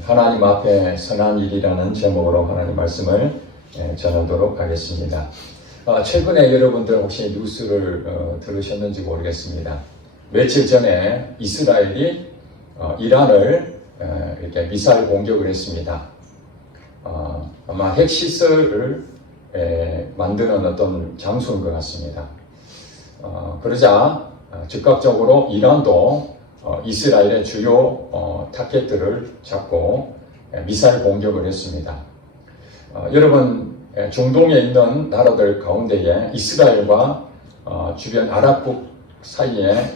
하나님 앞에 선한 일이라는 제목으로 하나님 말씀을 전하도록 하겠습니다. 최근에 여러분들 혹시 뉴스를 들으셨는지 모르겠습니다. 며칠 전에 이스라엘이 이란을 이렇게 미사일 공격을 했습니다. 아마 핵시설을 만드는 어떤 장소인 것 같습니다. 그러자 즉각적으로 이란도 이스라엘의 주요 타겟들을 잡고 미사일 공격을 했습니다. 여러분, 중동에 있는 나라들 가운데에 이스라엘과 주변 아랍국 사이에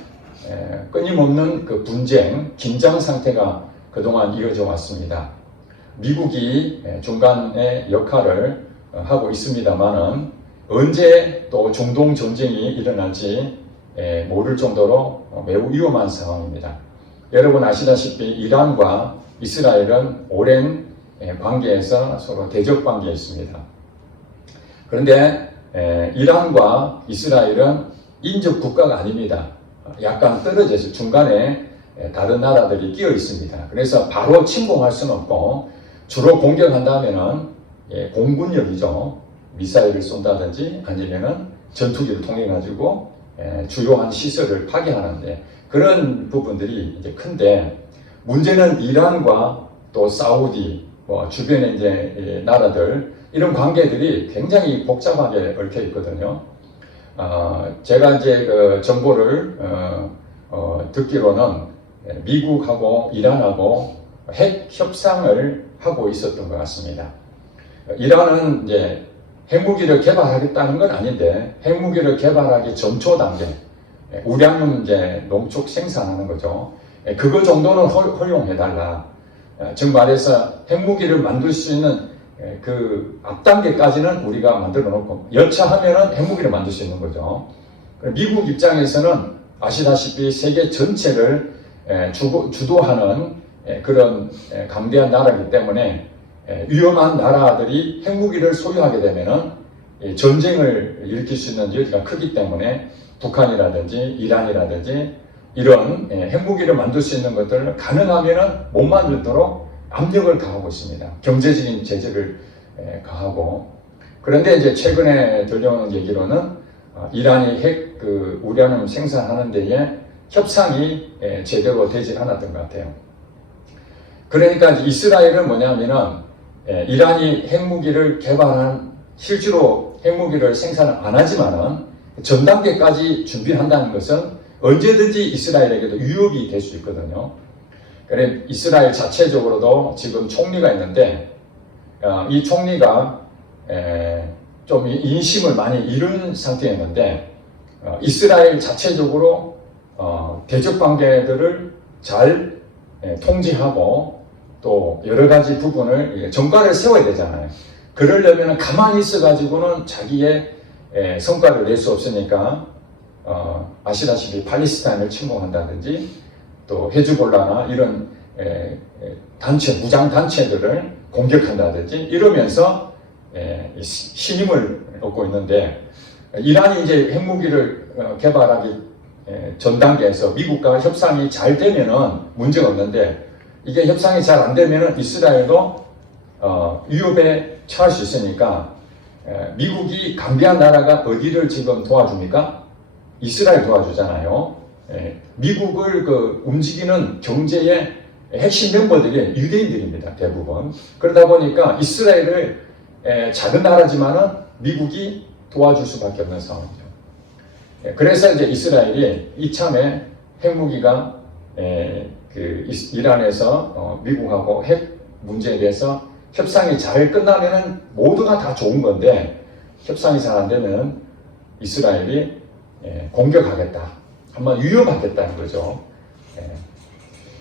끊임없는 그 분쟁, 긴장 상태가 그동안 이어져 왔습니다. 미국이 중간의 역할을 하고 있습니다만은 언제 또 중동 전쟁이 일어날지 모를 정도로 매우 위험한 상황입니다. 여러분 아시다시피 이란과 이스라엘은 오랜 관계에서 서로 대적 관계에 있습니다. 그런데 이란과 이스라엘은 인접 국가가 아닙니다. 약간 떨어져서 중간에 다른 나라들이 끼어 있습니다. 그래서 바로 침공할 수는 없고 주로 공격한다면은 공군력이죠. 미사일을 쏜다든지 아니면은 전투기를 통해 가지고 주요한 시설을 파괴하는데 그런 부분들이 이제 큰데 문제는 이란과 또 사우디 주변의 이제 나라들 이런 관계들이 굉장히 복잡하게 얽혀 있거든요. 제가 이제 그 정보를 듣기로는 미국하고 이란하고 핵 협상을 하고 있었던 것 같습니다. 이란은 이제 핵무기를 개발하겠다는 건 아닌데 핵무기를 개발하기 전초 단계 우량은 이제 농축 생산하는 거죠. 그거 정도는 허용해달라. 즉 말해서 핵무기를 만들 수 있는 그 앞단계까지는 우리가 만들어 놓고 여차하면은 핵무기를 만들 수 있는 거죠. 미국 입장에서는 아시다시피 세계 전체를 주도하는 그런 강대한 나라이기 때문에 위험한 나라들이 핵무기를 소유하게 되면은 전쟁을 일으킬 수 있는 여지가 크기 때문에 북한이라든지 이란이라든지 이런 핵무기를 만들 수 있는 것들을 가능하면은 못 만들도록 압력을 가하고 있습니다. 경제적인 제재를 가하고. 그런데 이제 최근에 들려오는 얘기로는 이란이 핵 우라늄 생산하는 데에 협상이 제대로 되지 않았던 것 같아요. 그러니까 이스라엘은 뭐냐면은 이란이 핵무기를 개발한 실제로 핵무기를 생산을 안 하지만은 전 단계까지 준비한다는 것은 언제든지 이스라엘에게도 위협이 될 수 있거든요. 그래 이스라엘 자체적으로도 지금 총리가 있는데 이 총리가 좀 인심을 많이 잃은 상태였는데 이스라엘 자체적으로 대적 관계들을 잘 통제하고 또 여러 가지 부분을 전과를 세워야 되잖아요. 그러려면 가만히 있어가지고는 자기의 성과를 낼 수 없으니까 아시다시피 팔레스타인을 침공한다든지 또 헤즈볼라나 이런 단체, 무장 단체들을 공격한다든지 이러면서 신임을 얻고 있는데 이란이 이제 핵무기를 개발하기 전 단계에서 미국과 협상이 잘 되면은 문제가 없는데 이게 협상이 잘 안 되면은 이스라엘도 위협에 처할 수 있으니까 미국이 강대한 나라가 어디를 지금 도와줍니까? 이스라엘 도와주잖아요. 미국을 움직이는 경제의 핵심 멤버들이 유대인들입니다. 대부분. 그러다 보니까 이스라엘을 작은 나라지만은 미국이 도와줄 수밖에 없는 상황이죠. 그래서 이제 이스라엘이 이참에 핵무기가 이란에서 미국하고 핵 문제에 대해서 협상이 잘 끝나면은 모두가 다 좋은 건데 협상이 잘 안 되면 이스라엘이 공격하겠다, 한번 위협하겠다는 거죠.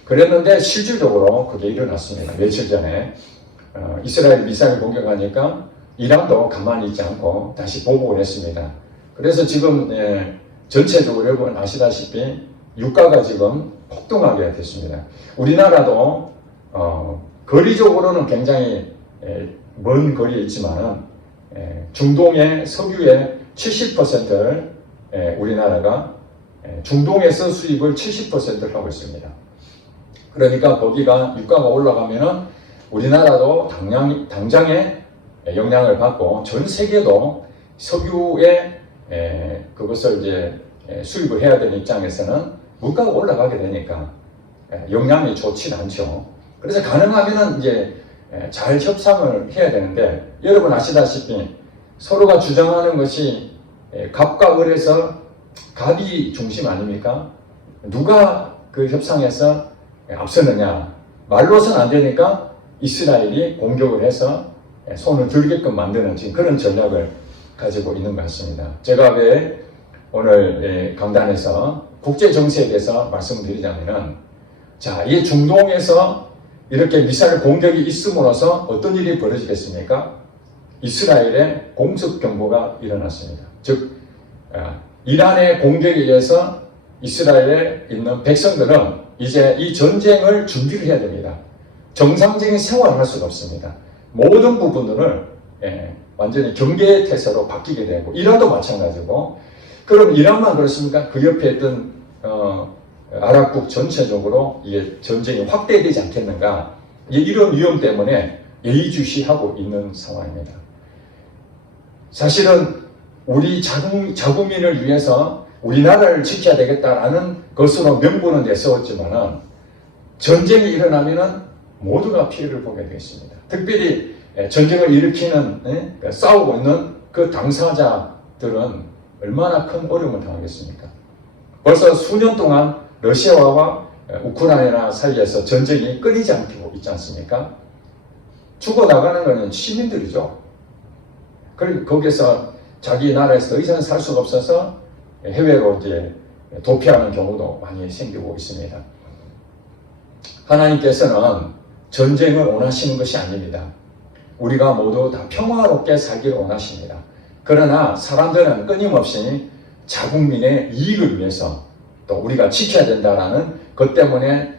그랬는데 실질적으로 그게 일어났습니다. 며칠 전에 이스라엘이 미사일 공격하니까 이란도 가만히 있지 않고 다시 보복을 했습니다. 그래서 지금 전체적으로 여러분 아시다시피 유가가 지금 폭등하게 됐습니다. 우리나라도 거리적으로는 굉장히 먼 거리에 있지만은 중동의 석유의 70%를 우리나라가 중동에서 수입을 70%를 하고 있습니다. 그러니까 거기가 유가가 올라가면은 우리나라도 당장에 영향을 받고 전 세계도 석유의 그것을 이제 수입을 해야 되는 입장에서는 물가가 올라가게 되니까 영향이 좋진 않죠. 그래서 가능하면은 이제 잘 협상을 해야 되는데 여러분 아시다시피 서로가 주장하는 것이 갑과 을에서 갑이 중심 아닙니까? 누가 그 협상에서 앞서느냐? 말로선 안 되니까 이스라엘이 공격을 해서 손을 들게끔 만드는 지금 그런 전략을 가지고 있는 것 같습니다. 제가 왜 오늘 강단에서 국제 정세에 대해서 말씀드리자면은 자, 이 중동에서 이렇게 미사일 공격이 있음으로써 어떤 일이 벌어지겠습니까? 이스라엘의 공습 경보가 일어났습니다. 즉 이란의 공격에 의해서 이스라엘에 있는 백성들은 이제 이 전쟁을 준비를 해야 됩니다. 정상적인 생활을 할 수가 없습니다. 모든 부분들을 완전히 경계 태세로 바뀌게 되고 이란도 마찬가지고 그럼 이란만 그렇습니까? 그 옆에 있던 아랍국 전체적으로 이게 전쟁이 확대되지 않겠는가? 이런 위험 때문에 예의주시하고 있는 상황입니다. 사실은 우리 자국민을 위해서 우리나라를 지켜야 되겠다라는 것으로 명분은 내세웠지만은 전쟁이 일어나면은 모두가 피해를 보게 되겠습니다. 특별히 전쟁을 일으키는 싸우고 있는 그 당사자들은 얼마나 큰 어려움을 당하겠습니까? 벌써 수년 동안 러시아와 우크라이나 사이에서 전쟁이 끊이지 않고 있지 않습니까? 죽어나가는 것은 시민들이죠. 그리고 거기서 자기 나라에서 더 이상 살 수가 없어서 해외로 이제 도피하는 경우도 많이 생기고 있습니다. 하나님께서는 전쟁을 원하시는 것이 아닙니다. 우리가 모두 다 평화롭게 살기를 원하십니다. 그러나 사람들은 끊임없이 자국민의 이익을 위해서 또 우리가 지켜야 된다라는 것 때문에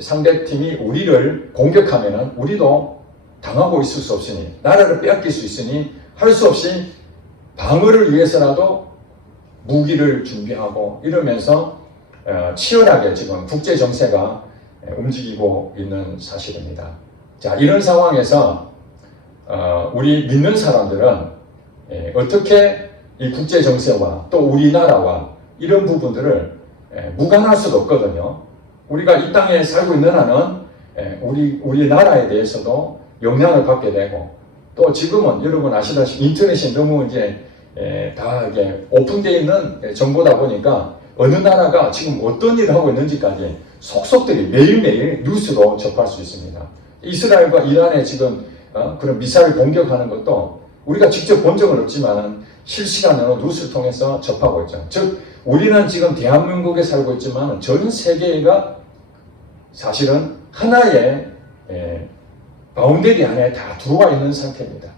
상대팀이 우리를 공격하면은 우리도 당하고 있을 수 없으니 나라를 빼앗길 수 있으니 할 수 없이 방어를 위해서라도 무기를 준비하고 이러면서 치열하게 지금 국제 정세가 움직이고 있는 사실입니다. 자, 이런 상황에서 우리 믿는 사람들은 어떻게 이 국제 정세와 또 우리나라와 이런 부분들을 무관할 수도 없거든요. 우리가 이 땅에 살고 있는 한은 우리나라에 대해서도 영향을 받게 되고 또 지금은 여러분 아시다시피 인터넷이 너무 이제 다 이게 오픈되어 있는 정보다 보니까 어느 나라가 지금 어떤 일을 하고 있는지까지 속속들이 매일매일 뉴스로 접할 수 있습니다. 이스라엘과 이란에 지금 그런 미사일 공격하는 것도 우리가 직접 본 적은 없지만 실시간으로 뉴스를 통해서 접하고 있죠. 즉 우리는 지금 대한민국에 살고 있지만 전 세계가 사실은 하나의 바운더리 안에 다 들어와 있는 상태입니다.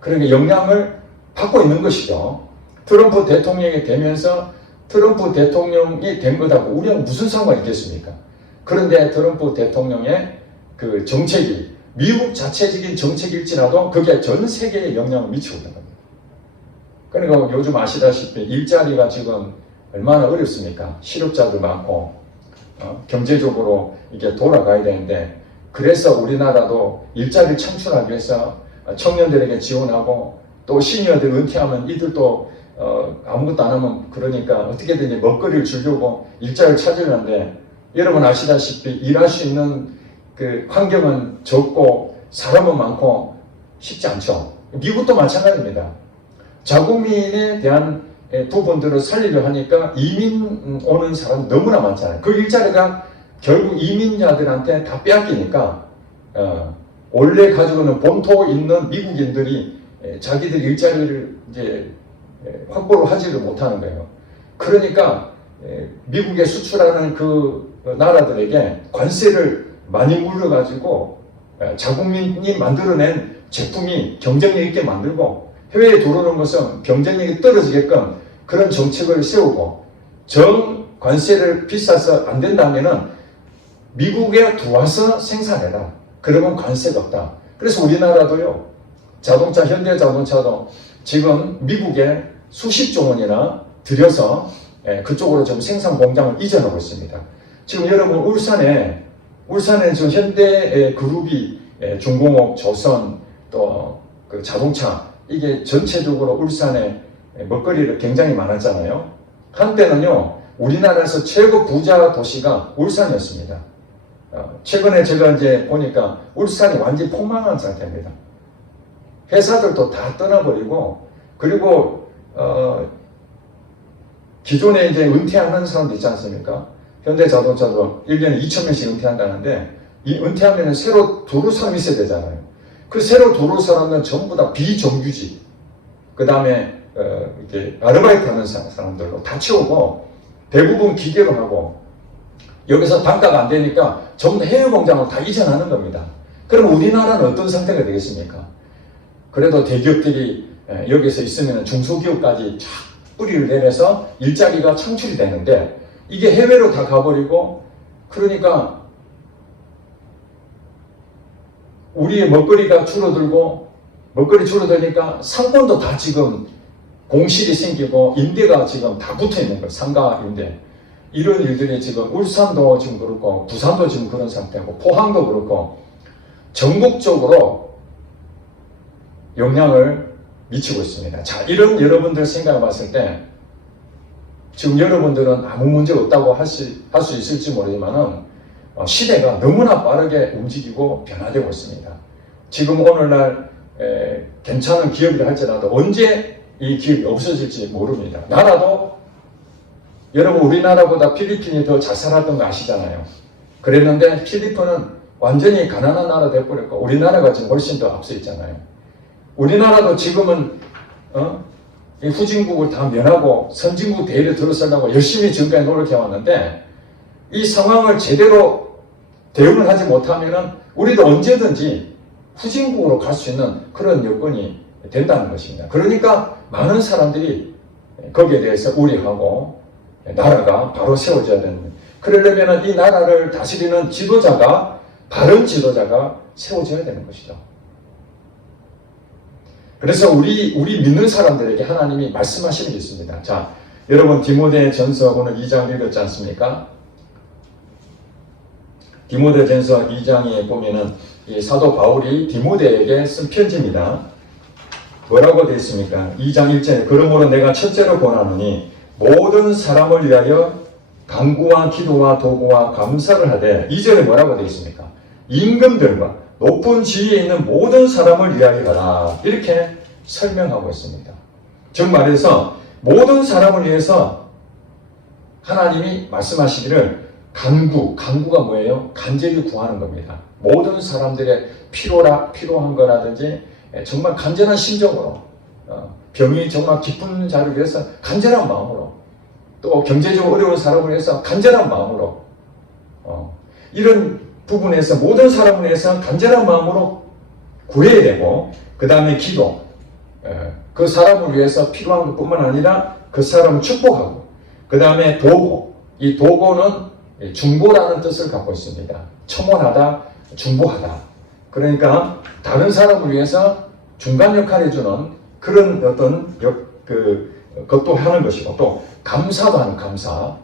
그러니까 영향을 받고 있는 것이죠. 트럼프 대통령이 되면서 트럼프 대통령이 된 것하고 우리는 무슨 상관이 있겠습니까? 그런데 트럼프 대통령의 그 정책이 미국 자체적인 정책일지라도 그게 전 세계에 영향을 미치고 있는 겁니다. 그러니까 요즘 아시다시피 일자리가 지금 얼마나 어렵습니까? 실업자들 많고 경제적으로 이게 돌아가야 되는데 그래서 우리나라도 일자리를 창출하기 위해서 청년들에게 지원하고 또 시니어들 은퇴하면 이들도 아무것도 안 하면 그러니까 어떻게든 먹거리를 주려고 일자리를 찾으려는데 여러분 아시다시피 일할 수 있는 그 환경은 적고 사람은 많고 쉽지 않죠. 미국도 마찬가지입니다. 자국민에 대한 부분들을 살리려 하니까 이민 오는 사람 너무나 많잖아요. 그 일자리가 결국 이민자들한테 다 빼앗기니까 원래 가지고는 본토에 있는 미국인들이 자기들 일자리를 이제 확보를 하지를 못하는 거예요. 그러니까 미국에 수출하는 그 나라들에게 관세를 많이 물려가지고 자국민이 만들어낸 제품이 경쟁력 있게 만들고 해외에 들어오는 것은 경쟁력이 떨어지게끔 그런 정책을 세우고 정 관세를 비싸서 안 된다면은 미국에 들어와서 생산해라. 그러면 관세가 없다. 그래서 우리나라도요. 자동차 현대자동차도 지금 미국에 수십조 원이나 들여서 그쪽으로 좀 생산 공장을 이전하고 있습니다. 지금 여러분 울산에 울산에 지금 현대 그룹이 중공업, 조선 또 그 자동차 이게 전체적으로 울산에 먹거리를 굉장히 많았잖아요. 한때는요 우리나라에서 최고 부자 도시가 울산이었습니다. 최근에 제가 이제 보니까 울산이 완전히 폭망한 상태입니다. 회사들도 다 떠나버리고 그리고 기존에 이제 은퇴하는 사람도 있지 않습니까? 현대자동차도 1년에 2,000명씩 은퇴한다는데 이 은퇴하면 새로 들어올 사람이 있어야 되잖아요. 그 새로 들어올 사람은 전부 다 비정규직 그 다음에 이렇게 아르바이트 하는 사람들로 다 채우고 대부분 기계로 하고 여기서 단가가 안 되니까 전부 다 해외 공장으로 다 이전하는 겁니다. 그럼 우리나라는 어떤 상태가 되겠습니까? 그래도 대기업들이 여기서 있으면 중소기업까지 쫙 뿌리를 내려서 일자리가 창출이 되는데 이게 해외로 다 가버리고 그러니까 우리의 먹거리가 줄어들고 먹거리 줄어드니까 상권도 다 지금 공실이 생기고 임대가 지금 다 붙어 있는 거예요. 상가 임대. 이런 일들이 지금 울산도 지금 그렇고 부산도 지금 그런 상태고 포항도 그렇고 전국적으로 영향을 미치고 있습니다. 자, 이런 여러분들 생각해 봤을 때 지금 여러분들은 아무 문제 없다고 할 수 있을지 모르지만은 시대가 너무나 빠르게 움직이고 변화되고 있습니다. 지금 오늘날 괜찮은 기업이라 할지라도 언제 이 기업이 없어질지 모릅니다. 나라도 여러분 우리나라보다 필리핀이 더 잘 살았던 거 아시잖아요. 그랬는데 필리핀은 완전히 가난한 나라 되어버렸고 우리나라가 지금 훨씬 더 앞서 있잖아요. 우리나라도 지금은 이 후진국을 다 면하고 선진국 대의를 들어서려고 열심히 지금까지 노력해왔는데 이 상황을 제대로 대응을 하지 못하면 우리도 언제든지 후진국으로 갈 수 있는 그런 여건이 된다는 것입니다. 그러니까 많은 사람들이 거기에 대해서 우려하고 나라가 바로 세워져야 되는 그러려면 이 나라를 다스리는 지도자가 바른 지도자가 세워져야 되는 것이죠. 그래서 우리 믿는 사람들에게 하나님이 말씀하시는 게 있습니다. 자, 여러분 디모데전서 오늘 2장 읽었지 않습니까? 디모데전서 2장에 보면은 이 사도 바울이 디모데에게 쓴 편지입니다. 뭐라고 되어 있습니까? 2장 1절에 그러므로 내가 첫째로 권하노니 모든 사람을 위하여 간구와 기도와 도구와 감사를 하되 2절에 뭐라고 되어 있습니까? 임금들과 높은 지위에 있는 모든 사람을 위하여 하라 이렇게 설명하고 있습니다. 즉 말해서 모든 사람을 위해서 하나님이 말씀하시기를 간구가 뭐예요? 간절히 구하는 겁니다. 모든 사람들의 필요한 거라든지 정말 간절한 심정으로 병이 정말 깊은 자를 위해서 간절한 마음으로 또 경제적으로 어려운 사람을 위해서 간절한 마음으로 이런 부분에서 모든 사람을 위해서 간절한 마음으로 구해야 되고 그 다음에 기도 그 사람을 위해서 필요한 것뿐만 아니라 그 사람을 축복하고 그 다음에 도구 이 도구는 중보라는 뜻을 갖고 있습니다. 첨언하다, 중보하다. 그러니까 다른 사람을 위해서 중간 역할을 해주는 그런 어떤 것도 하는 것이고 또 감사도 하는 감사.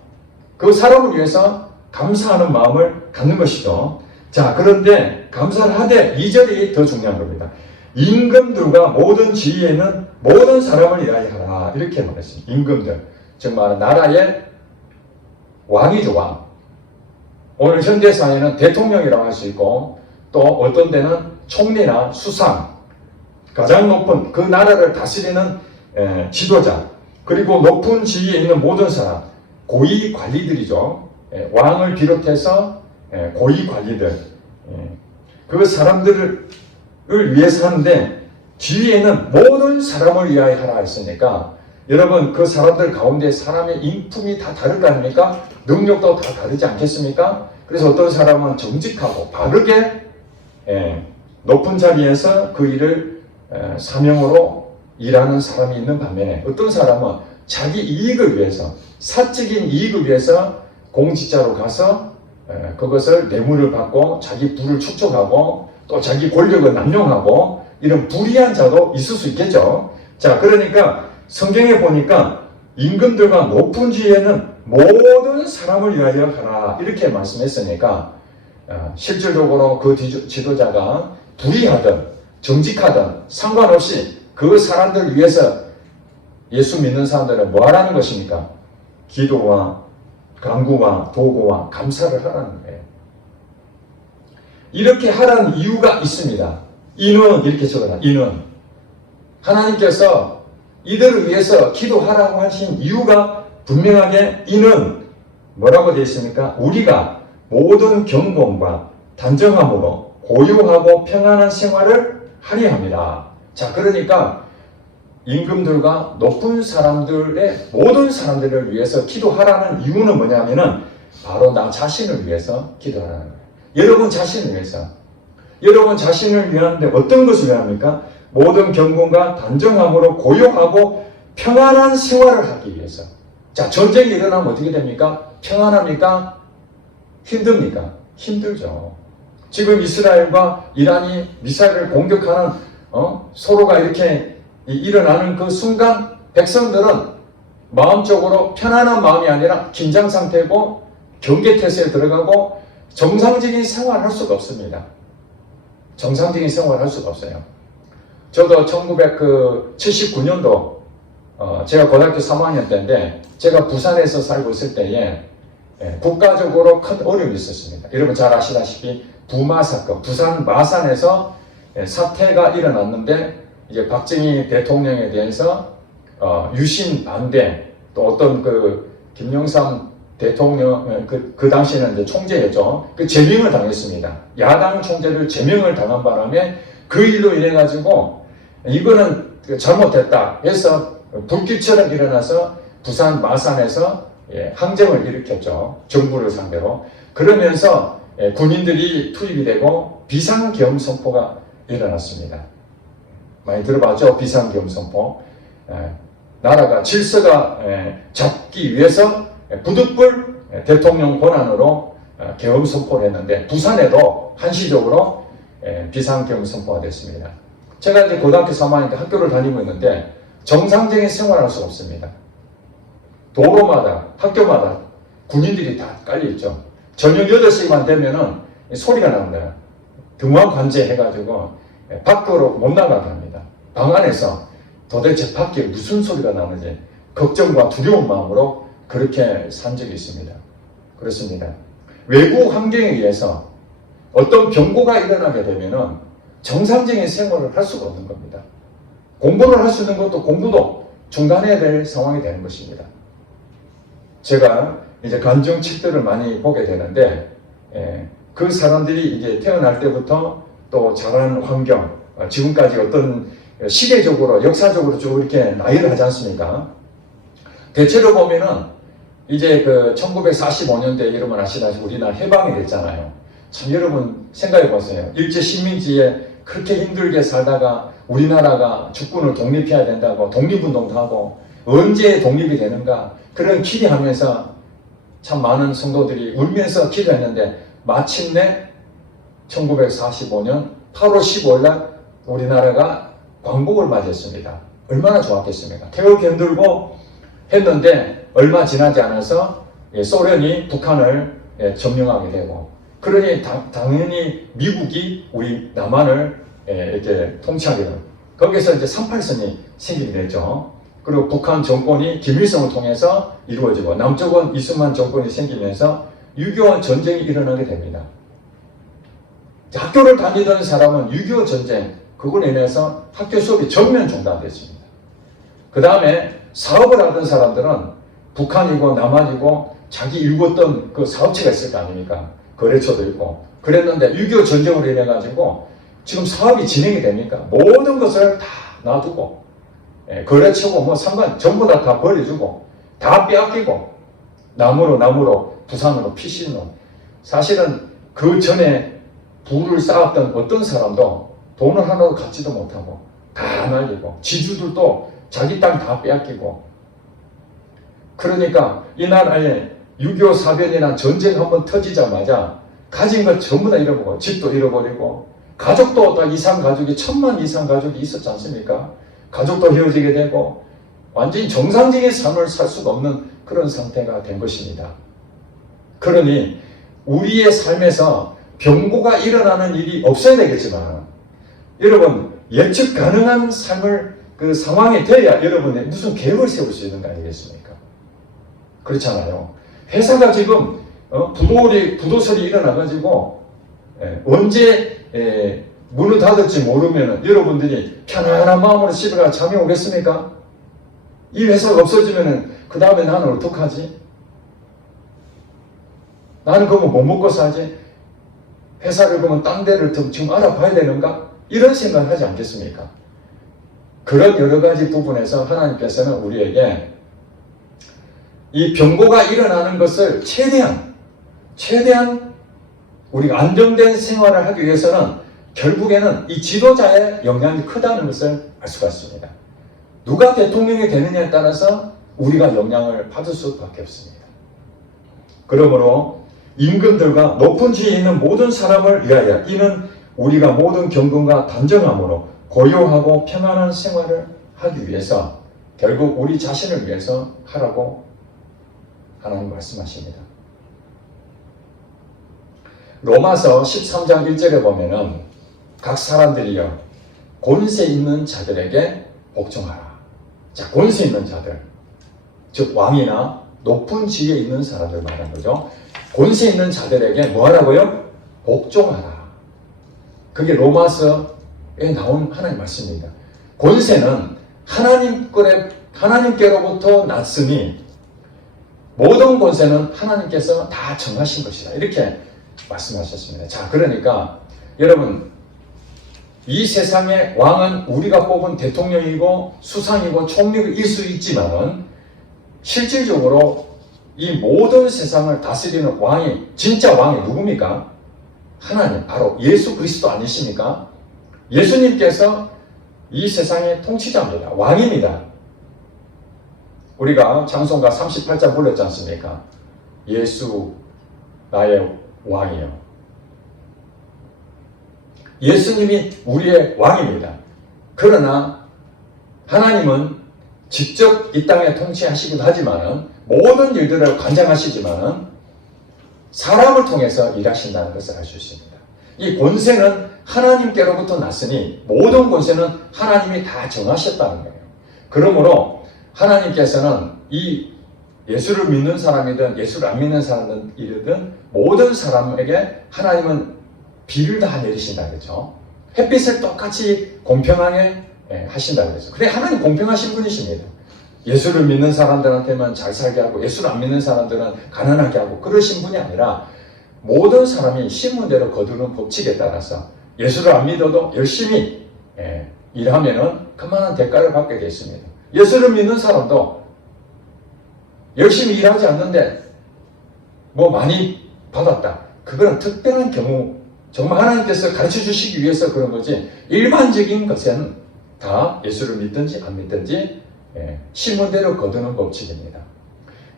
그 사람을 위해서 감사하는 마음을 갖는 것이죠. 자, 그런데 감사를 하되 2절이 더 중요한 겁니다. 임금들과 모든 지위에는 모든 사람을 위하여 하라. 이렇게 말했습니다. 임금들. 즉 말하는 나라의 왕이죠, 왕. 오늘 현대사회는 대통령이라고 할 수 있고 또 어떤 데는 총리나 수상, 가장 높은 그 나라를 다스리는 지도자, 그리고 높은 지위에 있는 모든 사람, 고위 관리들이죠. 왕을 비롯해서 고위 관리들, 그 사람들을 위해서 하는데 지위에는 모든 사람을 위하여 하라 했으니까 여러분 그 사람들 가운데 사람의 인품이 다 다를 거 아닙니까? 능력도 다 다르지 않겠습니까? 그래서 어떤 사람은 정직하고 바르게 높은 자리에서 그 일을 사명으로 일하는 사람이 있는 반면에 어떤 사람은 자기 이익을 위해서 사적인 이익을 위해서 공직자로 가서 그것을 뇌물을 받고 자기 부를 축적하고 또 자기 권력을 남용하고 이런 불의한 자도 있을 수 있겠죠. 자, 그러니까 성경에 보니까 임금들과 높은 지위에는 모든 사람을 위하여 하라 이렇게 말씀했으니까 실질적으로 그 지도자가 불의하든 정직하든 상관없이 그 사람들을 위해서 예수 믿는 사람들은 뭐 하라는 것입니까? 기도와 간구와 도구와 감사를 하라는 거예요. 이렇게 하라는 이유가 있습니다. 이는 이렇게 적어라. 이는 하나님께서 이들을 위해서 기도하라고 하신 이유가 분명하게 이는 뭐라고 되어 있습니까? 우리가 모든 경건과 단정함으로 고요하고 평안한 생활을 하려 합니다. 자, 그러니까 임금들과 높은 사람들의 모든 사람들을 위해서 기도하라는 이유는 뭐냐면은 바로 나 자신을 위해서 기도하라는 거예요. 여러분 자신을 위해서. 여러분 자신을 위하는데 어떤 것을 위합니까? 모든 경건과 단정함으로 고요하고 평안한 생활을 하기 위해서. 자, 전쟁이 일어나면 어떻게 됩니까? 평안합니까? 힘듭니까? 힘들죠. 지금 이스라엘과 이란이 미사일을 공격하는 서로가 이렇게 일어나는 그 순간 백성들은 마음적으로 편안한 마음이 아니라 긴장 상태고 경계태세에 들어가고 정상적인 생활을 할 수가 없습니다. 정상적인 생활을 할 수가 없어요. 저도 1979년도 제가 고등학교 3학년 때인데 제가 부산에서 살고 있을 때에 국가적으로 큰 어려움이 있었습니다. 여러분 잘 아시다시피 부마 사건, 부산 마산에서 사태가 일어났는데 이제 박정희 대통령에 대해서 유신 반대 또 어떤 그 김영삼 대통령 그 당시에는 이제 총재였죠. 그 제명을 당했습니다. 야당 총재를 제명을 당한 바람에 그 일로 인해 가지고 이거는 잘못됐다 해서 불길처럼 일어나서 부산 마산에서 항쟁을 일으켰죠. 정부를 상대로. 그러면서 군인들이 투입이 되고 비상계엄 선포가 일어났습니다. 많이 들어봤죠? 비상계엄 선포. 나라가 질서가 잡기 위해서 부득불 대통령 권한으로 계엄 선포를 했는데 부산에도 한시적으로 비상계엄 선포가 됐습니다. 제가 이제 고등학교 3학년 때 학교를 다니고 있는데 정상적인 생활을 할 수 없습니다. 도로마다 학교마다 군인들이 다 깔려있죠. 저녁 8시만 되면은 소리가 납니다. 등원 관제해가지고 밖으로 못 나가게 합니다. 방 안에서 도대체 밖에 무슨 소리가 나는지 걱정과 두려운 마음으로 그렇게 산 적이 있습니다. 그렇습니다. 외부 환경에 의해서 어떤 병고가 일어나게 되면은 정상적인 생활을 할 수가 없는 겁니다. 공부를 할 수 있는 것도 공부도 중단해야 될 상황이 되는 것입니다. 제가 이제 간증 책들을 많이 보게 되는데 그 사람들이 이제 태어날 때부터 또 자라는 환경, 지금까지 어떤 시대적으로 역사적으로 쭉 이렇게 나열을 하지 않습니까? 대체로 보면은 이제 그 1945년대 여러분 아시다시피 우리나라 해방이 됐잖아요. 참 여러분 생각해 보세요. 일제 식민지에 그렇게 힘들게 살다가 우리나라가 주권을 독립해야 된다고 독립운동도 하고 언제 독립이 되는가 그런 기대하면서 참 많은 성도들이 울면서 기도했는데 마침내 1945년 8월 15일 날 우리나라가 광복을 맞이했습니다. 얼마나 좋았겠습니까? 태극기 흔들고 했는데 얼마 지나지 않아서 소련이 북한을 점령하게 되고 그러니 당연히 미국이 우리 남한을 이렇게 통치하게 되고 거기서 이제 38선이 생기게 됐죠. 그리고 북한 정권이 김일성을 통해서 이루어지고 남쪽은 이승만 정권이 생기면서 6.25 전쟁이 일어나게 됩니다. 학교를 다니던 사람은 6.25 전쟁 그걸로 인해서 학교 수업이 전면 중단됐습니다. 그 다음에 사업을 하던 사람들은 북한이고 남한이고 자기 일궜던 그 사업체가 있을 거 아닙니까? 거래처도 있고 그랬는데 6.25 전쟁으로 인해 가지고 지금 사업이 진행이 됩니까? 모든 것을 다 놔두고 거래처고 뭐 상관 전부 다 버려주고 다 빼앗기고 나무로 부산으로 피시는 놈. 사실은 그 전에 부를 쌓았던 어떤 사람도 돈을 하나도 갖지도 못하고 다 날리고 지주들도 자기 땅 다 빼앗기고 그러니까 이 나라에 6.25 사변이나 전쟁 한번 터지자마자 가진 것 전부 다 잃어버리고 집도 잃어버리고 가족도 다 이상 가족이 1000만 이상 가족이 있었지 않습니까? 가족도 헤어지게 되고 완전히 정상적인 삶을 살 수가 없는 그런 상태가 된 것입니다. 그러니 우리의 삶에서 병고가 일어나는 일이 없어야 되겠지만 여러분 예측 가능한 삶을 그 상황이 돼야 여러분이 무슨 계획을 세울 수 있는 거 아니겠습니까? 그렇잖아요. 회사가 지금 부도설이 일어나가지고 언제 문을 닫을지 모르면 여러분들이 편안한 마음으로 집에 가서 잠이 오겠습니까? 이 회사가 없어지면 그 다음에 나는 어떡하지? 나는 그러면 뭐 먹고 사지? 회사를 그러면 딴 데를 지금 알아봐야 되는가? 이런 생각을 하지 않겠습니까? 그런 여러 가지 부분에서 하나님께서는 우리에게 이 병고가 일어나는 것을 최대한 우리가 안정된 생활을 하기 위해서는 결국에는 이 지도자의 영향이 크다는 것을 알 수가 있습니다. 누가 대통령이 되느냐에 따라서 우리가 영향을 받을 수밖에 없습니다. 그러므로 임금들과 높은 지위에 있는 모든 사람을 위하여 이는 우리가 모든 경건과 단정함으로 고요하고 평안한 생활을 하기 위해서 결국 우리 자신을 위해서 하라고 하나님 말씀하십니다. 로마서 13장 1절에 보면은 각 사람들이여 권세 있는 자들에게 복종하라. 자, 권세 있는 자들, 즉 왕이나 높은 지위에 있는 사람들 말하는 거죠. 권세 있는 자들에게 뭐 하라고요? 복종하라. 그게 로마서에 나온 하나님 말씀입니다. 권세는 하나님께로부터 났으니 모든 권세는 하나님께서 다 정하신 것이다. 이렇게 말씀하셨습니다. 자, 그러니까 여러분 이 세상의 왕은 우리가 뽑은 대통령이고 수상이고 총리일 수 있지만 실질적으로 이 모든 세상을 다스리는 왕이 진짜 왕이 누굽니까? 하나님, 바로 예수 그리스도 아니십니까? 예수님께서 이 세상의 통치자입니다. 왕입니다. 우리가 찬송가 38장 불렀지 않습니까? 예수 나의 왕이요. 예수님이 우리의 왕입니다. 그러나 하나님은 직접 이 땅에 통치하시기도 하지만 모든 일들을 관장하시지만 사람을 통해서 일하신다는 것을 알 수 있습니다. 이 권세는 하나님께로부터 났으니 모든 권세는 하나님이 다 정하셨다는 거예요. 그러므로 하나님께서는 이 예수를 믿는 사람이든 예수를 안 믿는 사람이든 모든 사람에게 하나님은 비를 다 내리신다 그랬죠. 햇빛을 똑같이 공평하게 하신다 그랬죠. 그래 하나님 공평하신 분이십니다. 예수를 믿는 사람들한테만 잘 살게 하고 예수를 안 믿는 사람들은 가난하게 하고 그러신 분이 아니라 모든 사람이 신문대로 거두는 법칙에 따라서 예수를 안 믿어도 열심히 일하면은 그만한 대가를 받게 되어 있습니다. 예수를 믿는 사람도 열심히 일하지 않는데 뭐 많이 받았다. 그거는 특별한 경우 정말 하나님께서 가르쳐 주시기 위해서 그런 거지 일반적인 것은 다 예수를 믿든지 안 믿든지 신문대로 거두는 법칙입니다.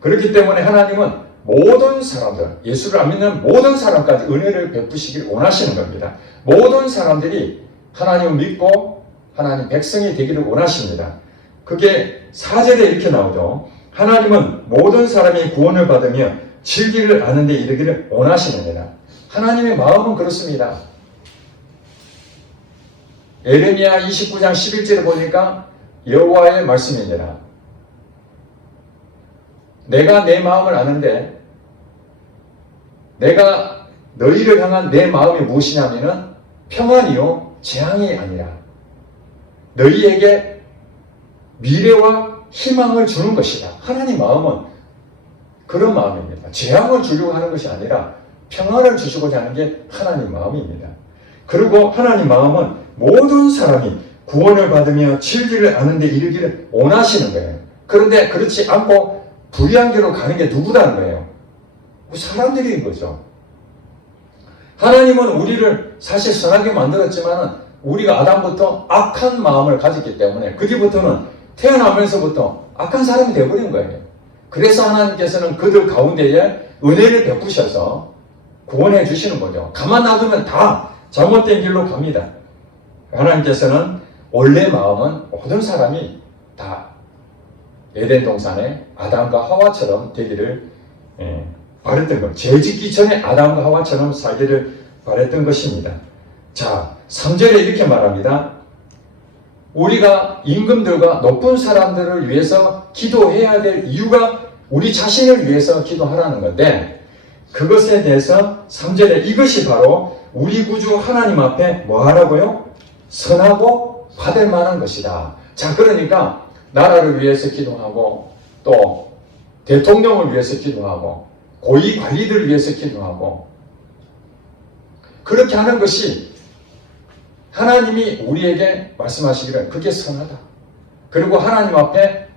그렇기 때문에 하나님은 모든 사람들, 예수를 안 믿는 모든 사람까지 은혜를 베푸시길 원하시는 겁니다. 모든 사람들이 하나님을 믿고 하나님 백성이 되기를 원하십니다. 그게 4절에 이렇게 나오죠. 하나님은 모든 사람이 구원을 받으며 진리를 아는 데 이르기를 원하시느니라. 하나님의 마음은 그렇습니다. 에레미야 29장 11절에 보니까 여호와의 말씀이니라. 내가 내 마음을 아는데 내가 너희를 향한 내 마음이 무엇이냐면은 평안이요 재앙이 아니라 너희에게 미래와 희망을 주는 것이다. 하나님 마음은 그런 마음입니다. 재앙을 주려고 하는 것이 아니라 평안을 주시고자 하는 게 하나님 마음입니다. 그리고 하나님 마음은 모든 사람이 구원을 받으며 진리를 아는 데 이르기를 원하시는 거예요. 그런데 그렇지 않고 불의한 길로 가는 게 누구다는 거예요? 사람들인 거죠. 하나님은 우리를 사실 선하게 만들었지만 우리가 아담부터 악한 마음을 가졌기 때문에 그 뒤부터는 태어나면서부터 악한 사람이 되어버린 거예요. 그래서 하나님께서는 그들 가운데에 은혜를 베푸셔서 구원해 주시는 거죠. 가만 놔두면 다 잘못된 길로 갑니다. 하나님께서는 원래 마음은 모든 사람이 다 에덴 동산의 아담과 하와처럼 되기를 바랬던 거예요. 죄 짓기 전에 아담과 하와처럼 살기를 바랬던 것입니다. 자, 3절에 이렇게 말합니다. 우리가 임금들과 높은 사람들을 위해서 기도해야 될 이유가 우리 자신을 위해서 기도하라는 건데, 그것에 대해서 3절에 이것이 바로 우리 구주 하나님 앞에 뭐 하라고요? 선하고 받을 만한 것이다. 자, 그러니까 나라를 위해서 기도하고, 또 대통령을 위해서 기도하고, 고위 관리들을 위해서 기도하고, 그렇게 하는 것이 하나님이 우리에게 말씀하시기를 그게 선하다. 그리고 하나님 앞에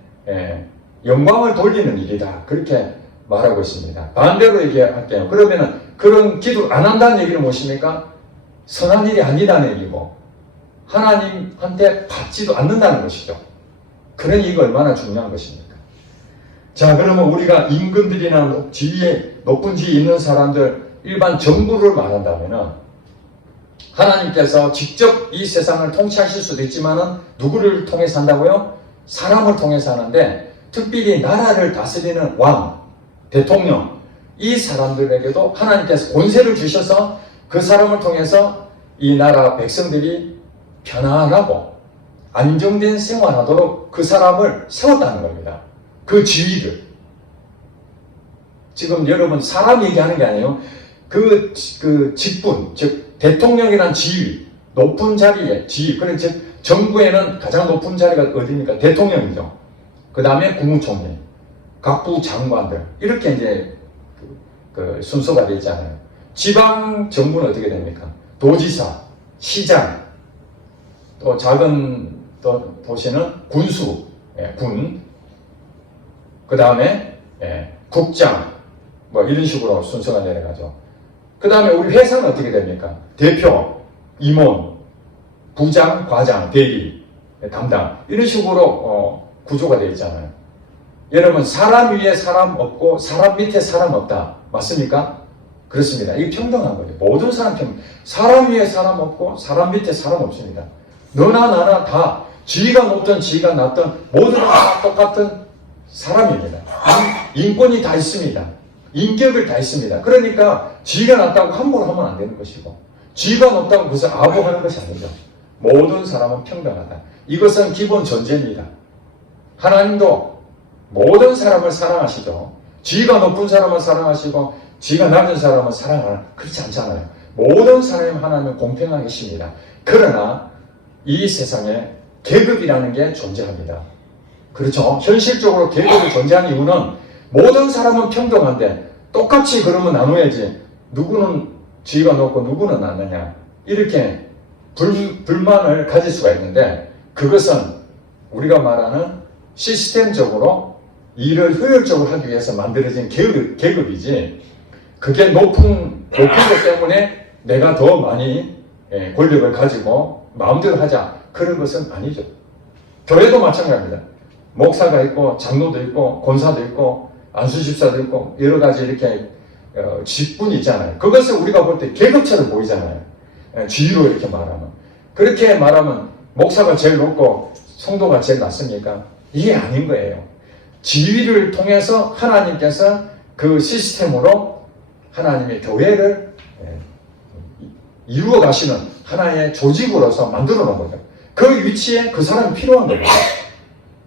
영광을 돌리는 일이다. 그렇게 말하고 있습니다. 반대로 얘기할게요. 그러면은 그런 기도를 안 한다는 얘기는 무엇입니까? 선한 일이 아니다는 얘기고 하나님한테 받지도 않는다는 것이죠. 그러니 이거 얼마나 중요한 것입니까? 자, 그러면 우리가 임금들이나 지위에 높은 지위에 있는 사람들, 일반 정부를 말한다면은 하나님께서 직접 이 세상을 통치하실 수도 있지만은 누구를 통해서 한다고요? 사람을 통해서 하는데, 특별히 나라를 다스리는 왕, 대통령, 이 사람들에게도 하나님께서 권세를 주셔서 그 사람을 통해서 이 나라 백성들이 편안하고 안정된 생활하도록 그 사람을 세웠다는 겁니다. 그 지위를. 지금 여러분 사람 얘기하는 게 아니에요. 그 직분, 즉 대통령이란 지위, 높은 자리에 지위, 그래 즉 정부에는 가장 높은 자리가 어디입니까? 대통령이죠. 그 다음에 국무총리, 각부 장관들, 이렇게 이제 그 순서가 되어 있잖아요. 지방 정부는 어떻게 됩니까? 도지사, 시장, 또 작은 또 도시는 군수, 군, 그 다음에 국장, 뭐 이런 식으로 순서가 내려가죠. 그 다음에 우리 회사는 어떻게 됩니까? 대표, 임원, 부장, 과장, 대리, 담당, 이런 식으로 구조가 되어 있잖아요. 여러분, 사람 위에 사람 없고 사람 밑에 사람 없다. 맞습니까? 그렇습니다. 이게 평등한 거죠. 모든 사람 평등. 사람 위에 사람 없고 사람 밑에 사람 없습니다. 너나 나나 다 지위가 높든 지위가 낮든 모두가 다 똑같은 사람입니다. 인권이 다 있습니다. 인격을 다 있습니다. 그러니까 지위가 낮다고 함부로 하면 안 되는 것이고, 지위가 높다고 그것을 아부하는 것이 아니죠. 모든 사람은 평등하다. 이것은 기본 전제입니다. 하나님도 모든 사람을 사랑하시죠. 지위가 높은 사람을 사랑하시고 지위가 낮은 사람을 사랑하는, 그렇지 않잖아요. 모든 사람이 하나님은 공평하게 계십니다. 그러나 이 세상에 계급이라는 게 존재합니다. 그렇죠? 현실적으로 계급이 존재하는 이유는 모든 사람은 평등한데 똑같이 그러면 나눠야지 누구는 지위가 높고 누구는 낮느냐, 이렇게 불만을 가질 수가 있는데, 그것은 우리가 말하는 시스템적으로 일을 효율적으로 하기 위해서 만들어진 계급이지, 그게 높은 것 때문에 내가 더 많이 권력을 가지고 마음대로 하자, 그런 것은 아니죠. 교회도 마찬가지입니다. 목사가 있고 장로도 있고 권사도 있고 안수집사도 있고 여러 가지 이렇게 직분이 있잖아요. 그것을 우리가 볼 때 계급처럼 보이잖아요. 지위로 이렇게 말하면. 그렇게 말하면 목사가 제일 높고 성도가 제일 낮습니까? 이게 아닌 거예요. 지위를 통해서 하나님께서 그 시스템으로 하나님의 교회를 이루어 가시는 하나의 조직으로서 만들어 놓은 거죠. 그 위치에 그 사람이 필요한 거예요.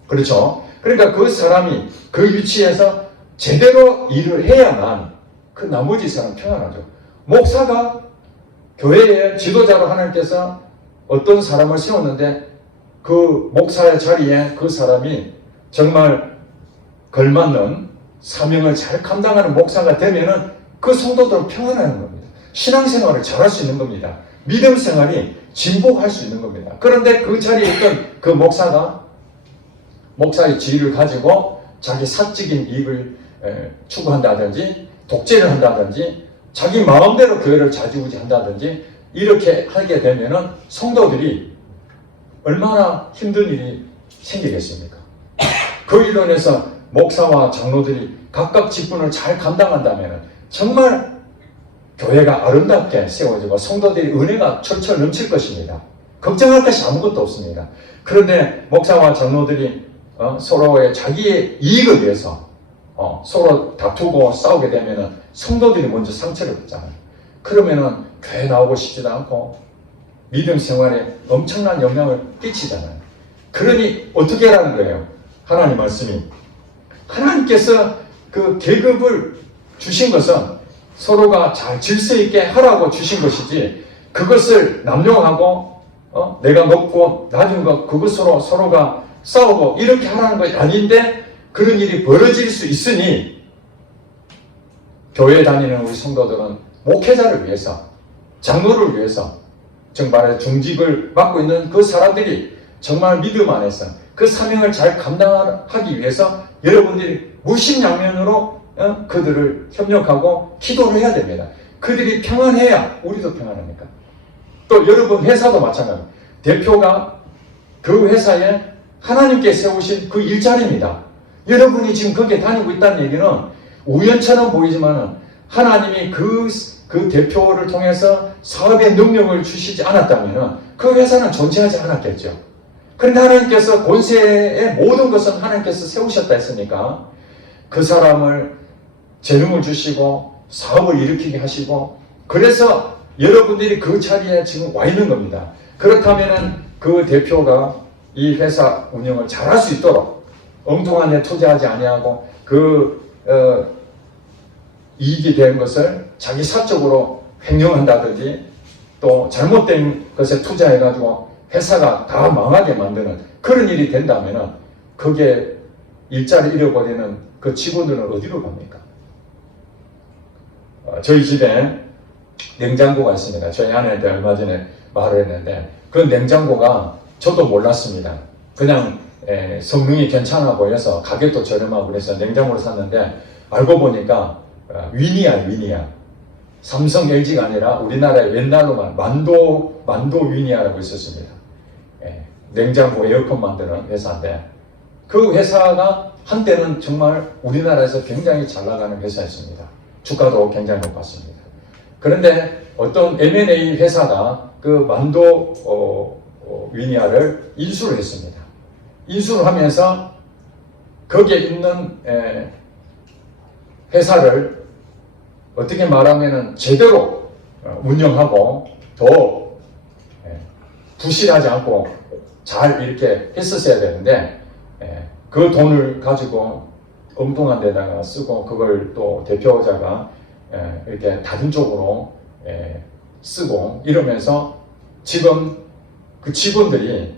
그렇죠? 그러니까 그 사람이 그 위치에서 제대로 일을 해야만 그 나머지 사람 평안하죠. 목사가 교회의 지도자로 하나님께서 어떤 사람을 세웠는데 그 목사의 자리에 그 사람이 정말 걸맞는 사명을 잘 감당하는 목사가 되면은 그 성도들은 평안하는 겁니다. 신앙생활을 잘할 수 있는 겁니다. 믿음 생활이 진보할 수 있는 겁니다. 그런데 그 자리에 있던 그 목사가 목사의 지위를 가지고 자기 사적인 이익을 추구한다든지 독재를 한다든지 자기 마음대로 교회를 좌지우지한다든지 이렇게 하게 되면은 성도들이 얼마나 힘든 일이 생기겠습니까? 그 일로 인해서 목사와 장로들이 각각 직분을 잘 감당한다면 정말 교회가 아름답게 세워지고 성도들이 은혜가 철철 넘칠 것입니다. 걱정할 것이 아무것도 없습니다. 그런데 목사와 장로들이 서로의 자기의 이익을 위해서 서로 다투고 싸우게 되면 성도들이 먼저 상처를 받잖아요. 그러면은 교회 나오고 싶지도 않고 믿음 생활에 엄청난 영향을 끼치잖아요. 그러니 어떻게 하라는 거예요? 하나님 말씀이. 하나님께서 그 계급을 주신 것은 서로가 잘 질서 있게 하라고 주신 것이지, 그것을 남용하고 내가 먹고 나중 그것으로 서로가 싸우고 이렇게 하라는 것이 아닌데, 그런 일이 벌어질 수 있으니 교회 다니는 우리 성도들은 목회자를 위해서, 장로를 위해서, 정말 중직을 맡고 있는 그 사람들이 정말 믿음 안에서 그 사명을 잘 감당하기 위해서 여러분들이 무심양면으로 그들을 협력하고 기도를 해야 됩니다. 그들이 평안해야 우리도 평안하니까. 또 여러분 회사도 마찬가지입니다. 대표가 그 회사에 하나님께 세우신 그 일자리입니다. 여러분이 지금 거기에 다니고 있다는 얘기는 우연처럼 보이지만 하나님이 그 대표를 통해서 사업의 능력을 주시지 않았다면 그 회사는 존재하지 않았겠죠. 그런데 하나님께서 권세의 모든 것은 하나님께서 세우셨다 했으니까 그 사람을 재능을 주시고 사업을 일으키게 하시고, 그래서 여러분들이 그 자리에 지금 와 있는 겁니다. 그렇다면 그 대표가 이 회사 운영을 잘할 수 있도록 엉뚱한 데 투자하지 아니하고 이익이 되는 것을 자기 사적으로 횡령한다든지 또 잘못된 것에 투자해가지고 회사가 다 망하게 만드는 그런 일이 된다면 그게 일자리 잃어버리는 그 직원들은 어디로 갑니까? 저희 집에 냉장고가 있습니다. 저희 아내한테 얼마 전에 말을 했는데 그 냉장고가 저도 몰랐습니다. 그냥 성능이 괜찮아 보여서 가격도 저렴하고 그래서 냉장고를 샀는데 알고 보니까 위니아. 삼성 LG가 아니라 우리나라에 옛날로만 만도 위니아라고 있었습니다. 냉장고 에어컨 만드는 회사인데 그 회사가 한때는 정말 우리나라에서 굉장히 잘 나가는 회사였습니다. 주가도 굉장히 높았습니다. 그런데 어떤 M&A 회사가 그 만도 위니아를 인수를 했습니다. 인수를 하면서 거기에 있는 회사를 어떻게 말하면 제대로 운영하고 더 부실하지 않고 잘 이렇게 했었어야 되는데 그 돈을 가지고 엉뚱한 데다가 쓰고 그걸 또 대표자가 이렇게 다른 쪽으로 쓰고 이러면서 지금 그 직원들이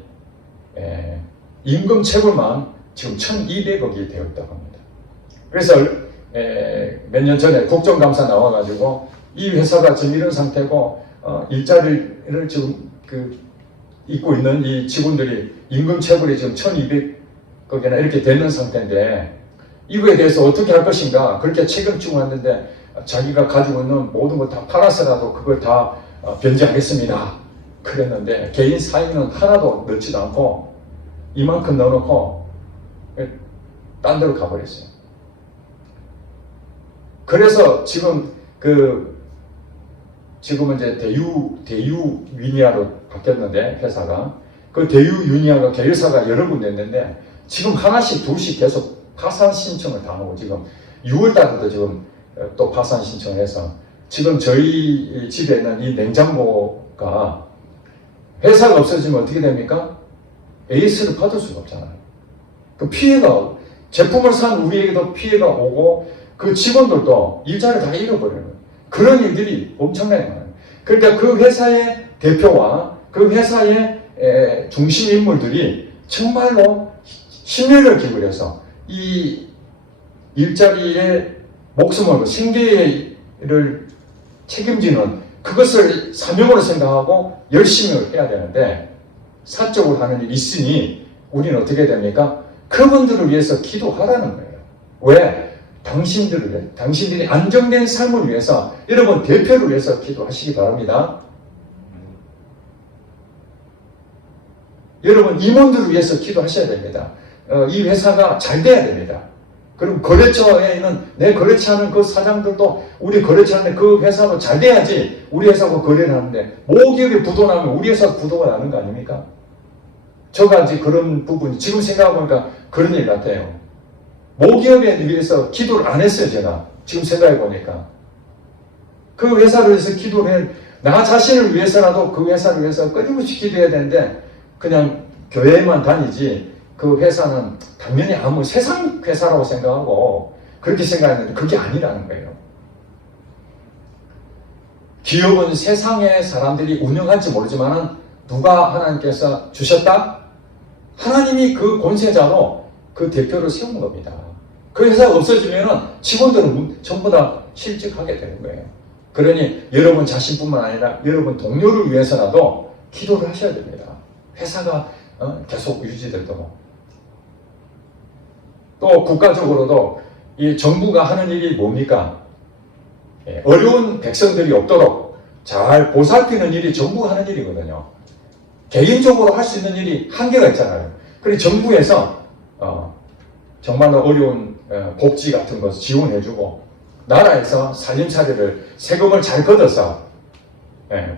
임금 체불만 지금 1,200억이 되어 있다고 합니다. 그래서 몇 년 전에 국정감사 나와가지고 이 회사가 지금 이런 상태고 일자리를 지금 입고 있는 이 직원들이 임금 체불이 지금 1,200억이나 이렇게 되는 상태인데 이거에 대해서 어떻게 할 것인가 그렇게 책임지고 왔는데 자기가 가지고 있는 모든 걸 다 팔아서라도 그걸 다 변제하겠습니다. 그랬는데 개인 사익은 하나도 넣지도 않고 이만큼 넣어놓고 딴 데로 가버렸어요. 그래서 지금 지금은 이제 대유 위니아로 바뀌었는데 회사가 그 대유 위니아가 계열사가 여러 군데 있는데 지금 하나씩 둘씩 계속 파산 신청을 당하고 지금 6월달부터 지금 또 파산 신청을 해서 지금 저희 집에 있는 이 냉장고가 회사가 없어지면 어떻게 됩니까? AS를 받을 수가 없잖아요. 그 피해가 제품을 산 우리에게도 피해가 오고 그 직원들도 일자리를 다 잃어버리는 그런 일들이 엄청나게 많아요. 그러니까 그 회사의 대표와 그 회사의 중심 인물들이 정말로 심혈을 기울여서 이 일자리의 목숨을 생계를 책임지는 그것을 사명으로 생각하고 열심히 해야 되는데 사적으로 하는 일이 있으니 우리는 어떻게 됩니까? 그분들을 위해서 기도하라는 거예요. 왜? 당신들이 안정된 삶을 위해서 여러분 대표를 위해서 기도하시기 바랍니다. 여러분 임원들을 위해서 기도하셔야 됩니다. 이 회사가 잘 돼야 됩니다. 그럼 거래처에 있는 내 거래처하는 그 사장들도 우리 거래처하는 그 회사도 잘 돼야지 우리 회사하고 거래를 하는데 모기업이 부도나면 우리 회사 부도가 나는 거 아닙니까? 저가 이제 그런 부분 지금 생각해보니까 그런 일 같아요. 모기업에 위해서 기도를 안 했어요 제가 지금 생각해보니까. 그 회사를 위해서 기도를 해. 나 자신을 위해서라도 그 회사를 위해서 끊임없이 기도해야 되는데 그냥 교회만 다니지 그 회사는 당연히 아무 세상 회사라고 생각하고 그렇게 생각했는데 그게 아니라는 거예요. 기업은 세상의 사람들이 운영할지 모르지만 누가 하나님께서 주셨다? 하나님이 그 권세자로 그 대표를 세운 겁니다. 그 회사가 없어지면 직원들은 전부 다 실직하게 되는 거예요. 그러니 여러분 자신뿐만 아니라 여러분 동료를 위해서라도 기도를 하셔야 됩니다. 회사가 계속 유지되도록. 또 국가적으로도 이 정부가 하는 일이 뭡니까? 어려운 백성들이 없도록 잘 보살피는 일이 정부가 하는 일이거든요. 개인적으로 할 수 있는 일이 한계가 있잖아요. 그래서 정부에서 정말로 어려운 복지 같은 것을 지원해주고 나라에서 살림살이를 세금을 잘 걷어서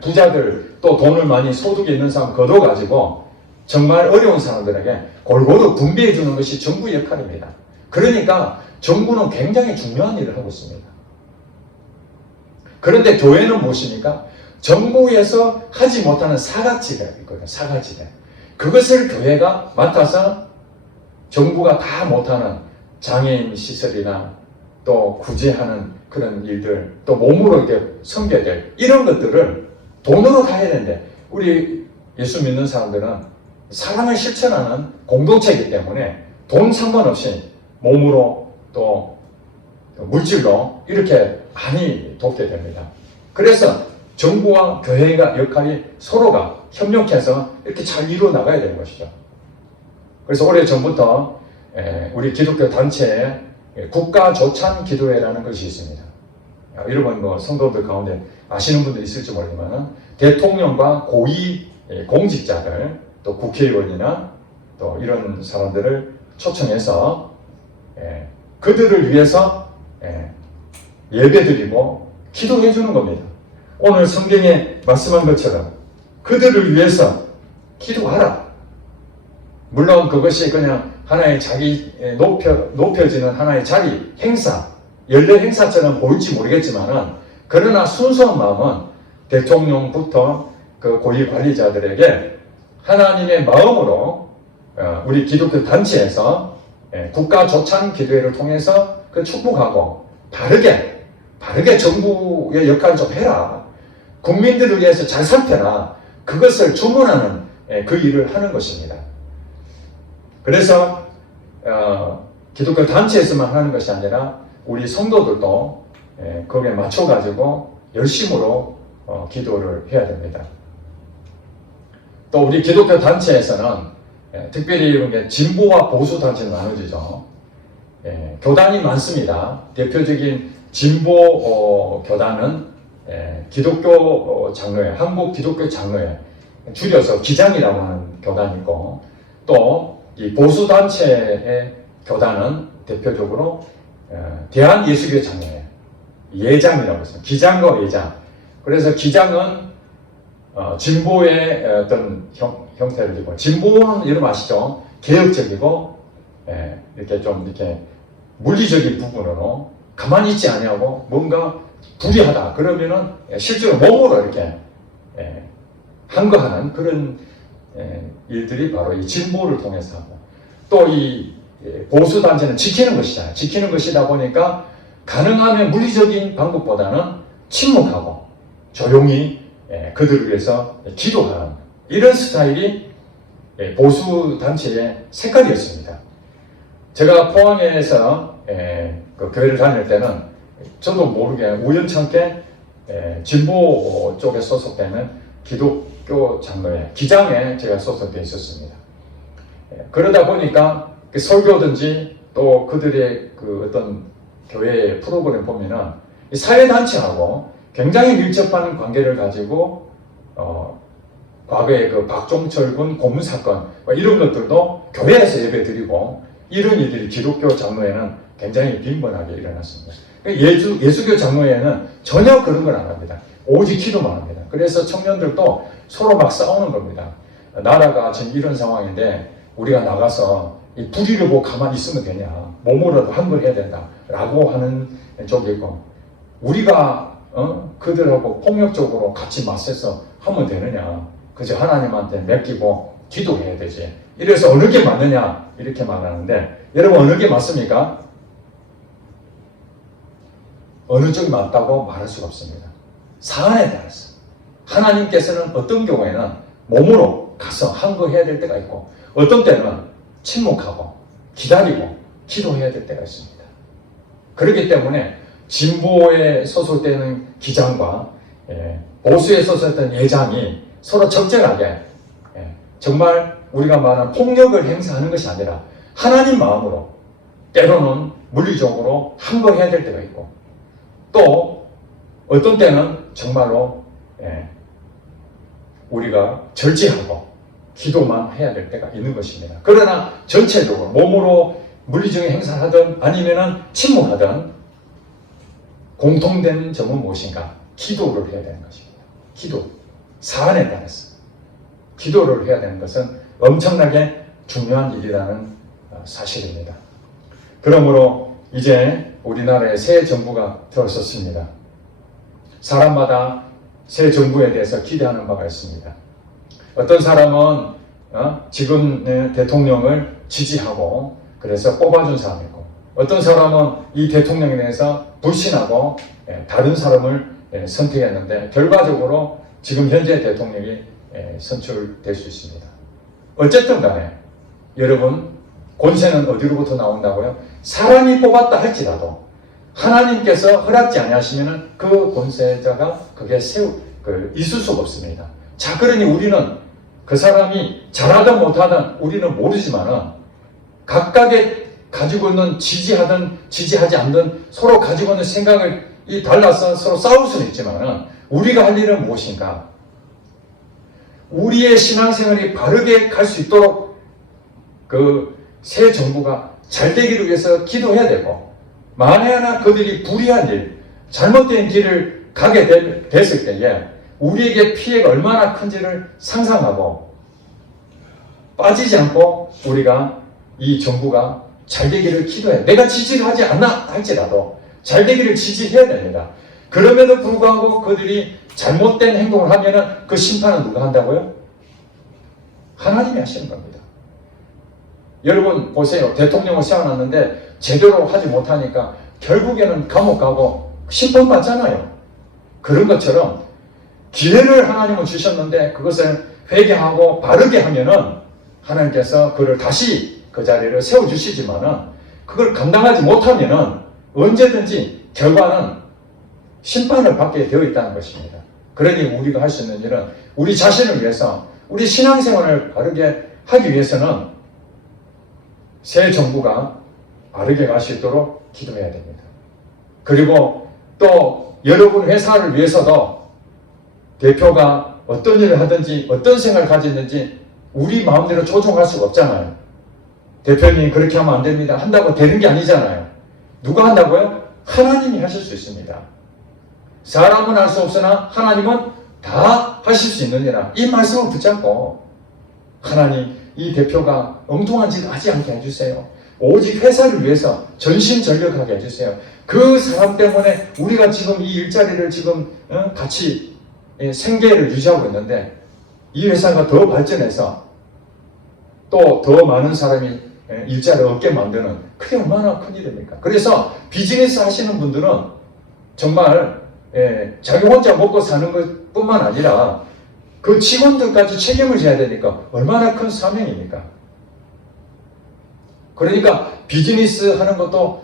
부자들 또 돈을 많이 소득이 있는 사람 걷어가지고 정말 어려운 사람들에게 골고루 분배해 주는 것이 정부의 역할입니다. 그러니까 정부는 굉장히 중요한 일을 하고 있습니다. 그런데 교회는 무엇입니까? 정부에서 하지 못하는 사각지대가 있거든요. 사각지대. 그것을 교회가 맡아서 정부가 다 못하는 장애인 시설이나 또 구제하는 그런 일들, 또 몸으로 이렇게 섬겨야 될 이런 것들을 돈으로 다 해야 되는데 우리 예수 믿는 사람들은 사랑을 실천하는 공동체이기 때문에 돈 상관없이 몸으로 또 물질로 이렇게 많이 돕게 됩니다. 그래서 정부와 교회가 역할이 서로가 협력해서 이렇게 잘 이루어 나가야 되는 것이죠. 그래서 오래 전부터 우리 기독교 단체에 국가조찬 기도회라는 것이 있습니다. 여러분 뭐 성도들 가운데 아시는 분도 있을지 모르지만 대통령과 고위 공직자들 또 국회의원이나 또 이런 사람들을 초청해서 그들을 위해서 예배드리고 기도해 주는 겁니다. 오늘 성경에 말씀한 것처럼 그들을 위해서 기도하라. 물론 그것이 그냥 하나의 자기 높여지는 하나의 자리 행사, 연례 행사처럼 보일지 모르겠지만은 그러나 순수한 마음은 대통령부터 그 고위 관리자들에게 하나님의 마음으로 우리 기독교 단체에서 국가 조찬 기도회를 통해서 그 축복하고 바르게 정부의 역할을 좀 해라. 국민들을 위해서 잘 살펴라. 그것을 주문하는 그 일을 하는 것입니다. 그래서 기독교 단체에서만 하는 것이 아니라 우리 성도들도 거기에 맞춰가지고 열심으로 기도를 해야 됩니다. 또 우리 기독교 단체에서는 특별히 진보와 보수 단체로 나눠지죠. 교단이 많습니다. 대표적인 진보 교단은 기독교 장로회, 한국 기독교 장로회, 줄여서 기장이라고 하는 교단이 있고 또 이 보수 단체의 교단은 대표적으로 대한예수교 장로회, 예장이라고 했습니다. 기장과 예장. 그래서 기장은 진보의 어떤 형태를 띠고 진보는 여러분 아시죠? 개혁적이고 이렇게 좀 이렇게 물리적인 부분으로 가만히 있지 아니하고 뭔가 불의하다 그러면은 실제로 몸으로 이렇게 항거하는 그런 일들이 바로 이 진보를 통해서 하고 또 이 보수 단체는 지키는 것이잖아요. 지키는 것이다 보니까 가능하면 물리적인 방법보다는 침묵하고 조용히 그들을 위해서 기도하는 이런 스타일이 보수 단체의 색깔이었습니다. 제가 포항에서 그 교회를 다닐 때는 저도 모르게 우연찮게 진보 쪽에 소속되는 기독교 장로회 기장에 제가 소속되어 있었습니다. 그러다 보니까 그 설교든지 또 그들의 그 어떤 교회 프로그램 보면은 사회단체하고 굉장히 밀접한 관계를 가지고 과거에 그 박종철 군 고문 사건 이런 것들도 교회에서 예배드리고 이런 일들이 기독교 장로회는 굉장히 빈번하게 일어났습니다. 예수교 장로회는 전혀 그런 걸 안 합니다. 오직 기도만 합니다. 그래서 청년들도 서로 막 싸우는 겁니다. 나라가 지금 이런 상황인데 우리가 나가서 이 불의를 보고 가만히 있으면 되냐. 몸으로도 한 걸 해야 된다. 라고 하는 쪽이 있고 우리가 그들하고 폭력적으로 같이 맞서서 하면 되느냐. 그저 하나님한테 맡기고 기도해야 되지. 이래서 어느 게 맞느냐 이렇게 말하는데, 여러분 어느 게 맞습니까? 어느 쪽이 맞다고 말할 수가 없습니다. 사안에 따라서 하나님께서는 어떤 경우에는 몸으로 가서 항거해야 될 때가 있고, 어떤 때는 침묵하고 기다리고 기도해야 될 때가 있습니다. 그렇기 때문에 진보에 소속되는 기장과 보수에 소속된 예장이 서로 적절하게, 정말 우리가 말하는 폭력을 행사하는 것이 아니라 하나님 마음으로, 때로는 물리적으로 항거해야 될 때가 있고, 또 어떤 때는 정말로 우리가 절제하고 기도만 해야 될 때가 있는 것입니다. 그러나 전체적으로 몸으로 물리적인 행사를 하든 아니면은 침묵하든 공통된 점은 무엇인가? 기도를 해야 되는 것입니다. 기도. 사안에 따라서 기도를 해야 되는 것은 엄청나게 중요한 일이라는 사실입니다. 그러므로 이제 우리나라에 새 정부가 들어섰습니다. 사람마다 새 정부에 대해서 기대하는 바가 있습니다. 어떤 사람은 지금 대통령을 지지하고 그래서 뽑아준 사람이 있고, 어떤 사람은 이 대통령에 대해서 불신하고 다른 사람을 선택했는데 결과적으로 지금 현재 대통령이 선출될 수 있습니다. 어쨌든 간에 여러분, 권세는 어디로부터 나온다고요? 사람이 뽑았다 할지라도 하나님께서 허락지 아니하시면 그 권세자가 그게 있을 수가 없습니다. 자, 그러니 우리는 그 사람이 잘하든 못하든 우리는 모르지만은 각각의 가지고 있는 지지하든 지지하지 않든 서로 가지고 있는 생각을 달라서 서로 싸울 수는 있지만은 우리가 할 일은 무엇인가? 우리의 신앙생활이 바르게 갈 수 있도록 그 새 정부가 잘 되기를 위해서 기도해야 되고, 만에 하나 그들이 불의한 일, 잘못된 길을 가게 됐을 때에 우리에게 피해가 얼마나 큰지를 상상하고 빠지지 않고 우리가 이 정부가 잘 되기를 기도해야, 내가 지지를 하지 않나 할지라도 잘 되기를 지지해야 됩니다. 그럼에도 불구하고 그들이 잘못된 행동을 하면은 그 심판은 누가 한다고요? 하나님이 하시는 겁니다. 여러분 보세요. 대통령을 세워놨는데 제대로 하지 못하니까 결국에는 감옥 가고 심판받잖아요. 그런 것처럼 기회를 하나님은 주셨는데 그것을 회개하고 바르게 하면은 하나님께서 그를 다시 그 자리를 세워주시지만은 그걸 감당하지 못하면은 언제든지 결과는 심판을 받게 되어 있다는 것입니다. 그러니 우리가 할 수 있는 일은 우리 자신을 위해서, 우리 신앙생활을 바르게 하기 위해서는 새 정부가 바르게 갈 수 있도록 기도해야 됩니다. 그리고 또 여러분 회사를 위해서도 대표가 어떤 일을 하든지 어떤 생각을 가졌는지 우리 마음대로 조종할 수가 없잖아요. 대표님이 그렇게 하면 안 됩니다. 한다고 되는 게 아니잖아요. 누가 한다고요? 하나님이 하실 수 있습니다. 사람은 할 수 없으나 하나님은 다 하실 수 있느니라. 이 말씀을 붙잡고 하나님, 이 대표가 엉뚱한 짓 하지 않게 해주세요. 오직 회사를 위해서 전심전력하게 해주세요. 그 사람 때문에 우리가 지금 이 일자리를 지금 같이 생계를 유지하고 있는데 이 회사가 더 발전해서 또 더 많은 사람이 일자리를 얻게 만드는, 그게 얼마나 큰 일입니까? 그래서 비즈니스 하시는 분들은 정말 자기 혼자 먹고 사는 것 뿐만 아니라 그 직원들까지 책임을 져야 되니까 얼마나 큰 사명입니까? 그러니까 비즈니스 하는 것도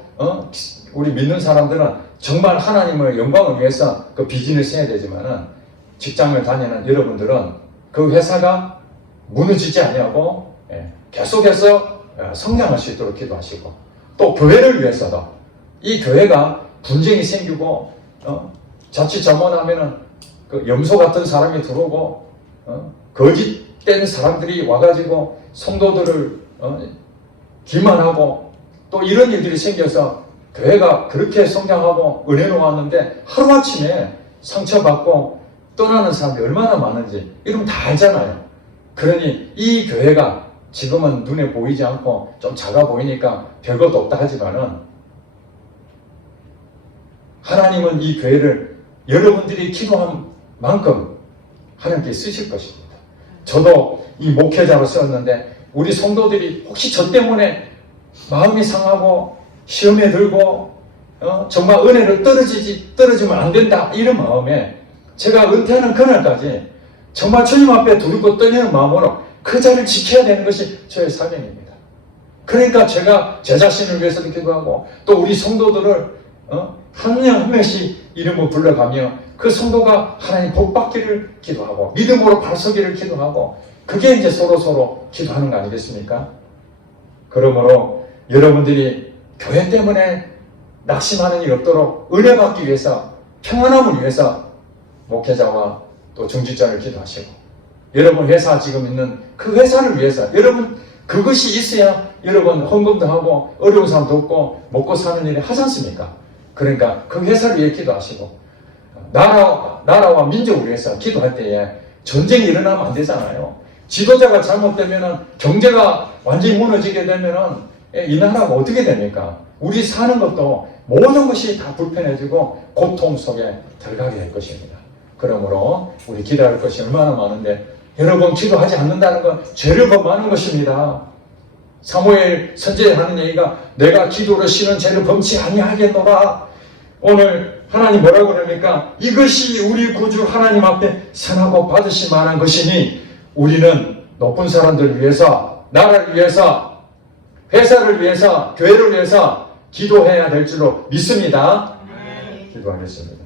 우리 믿는 사람들은 정말 하나님의 영광을 위해서 그 비즈니스 해야 되지만은 직장을 다니는 여러분들은 그 회사가 무너지지 아니하고 계속해서 성장할 수 있도록 기도하시고, 또 교회를 위해서도 이 교회가 분쟁이 생기고 자칫 잘못하면은 그 염소 같은 사람이 들어오고 거짓된 사람들이 와가지고 성도들을 기만하고 또 이런 일들이 생겨서 교회가 그렇게 성장하고 은혜로 왔는데 하루아침에 상처받고 떠나는 사람들이 얼마나 많은지 이러면 다 알잖아요. 그러니 이 교회가 지금은 눈에 보이지 않고 좀 작아 보이니까 별것도 없다 하지만은 하나님은 이 교회를 여러분들이 기도한 만큼 하나님께 쓰실 것입니다. 저도 이 목회자로 썼는데 우리 성도들이 혹시 저 때문에 마음이 상하고 시험에 들고 정말 은혜를 떨어지면 안 된다 이런 마음에 제가 은퇴하는 그날까지 정말 주님 앞에 두렵고 떨리는 마음으로 그 자리를 지켜야 되는 것이 저의 사명입니다. 그러니까 제가 제 자신을 위해서도 기도하고 또 우리 성도들을 한 명 한 명씩 이름을 불러가며 그 성도가 하나님 복 받기를 기도하고 믿음으로 발서기를 기도하고 그게 이제 서로 기도하는 거 아니겠습니까? 그러므로 여러분들이 교회 때문에 낙심하는 일이 없도록 은혜 받기 위해서 평안함을 위해서 목회자와 또 중직자를 기도하시고 여러분 회사 지금 있는 그 회사를 위해서 여러분 그것이 있어야 여러분 헌금도 하고 어려운 사람 돕고 먹고 사는 일을 하지 않습니까? 그러니까 그 회사를 위해 기도하시고 나라와 민족을 위해서 기도할 때에 전쟁이 일어나면 안 되잖아요. 지도자가 잘못되면 경제가 완전히 무너지게 되면 이 나라가 어떻게 됩니까? 우리 사는 것도 모든 것이 다 불편해지고 고통 속에 들어가게 될 것입니다. 그러므로 우리 기도할 것이 얼마나 많은데 여러분 기도하지 않는다는 건 죄를 범하는 것입니다. 사무엘 선지자하는 얘기가 내가 기도로 쉬는 죄를 범치 아니하겠노라. 오늘 하나님 뭐라고 그럽니까? 이것이 우리 구주 하나님 앞에 선하고 받으실 만한 것이니 우리는 높은 사람들을 위해서 나라를 위해서 회사를 위해서 교회를 위해서 기도해야 될 줄로 믿습니다. 기도하겠습니다.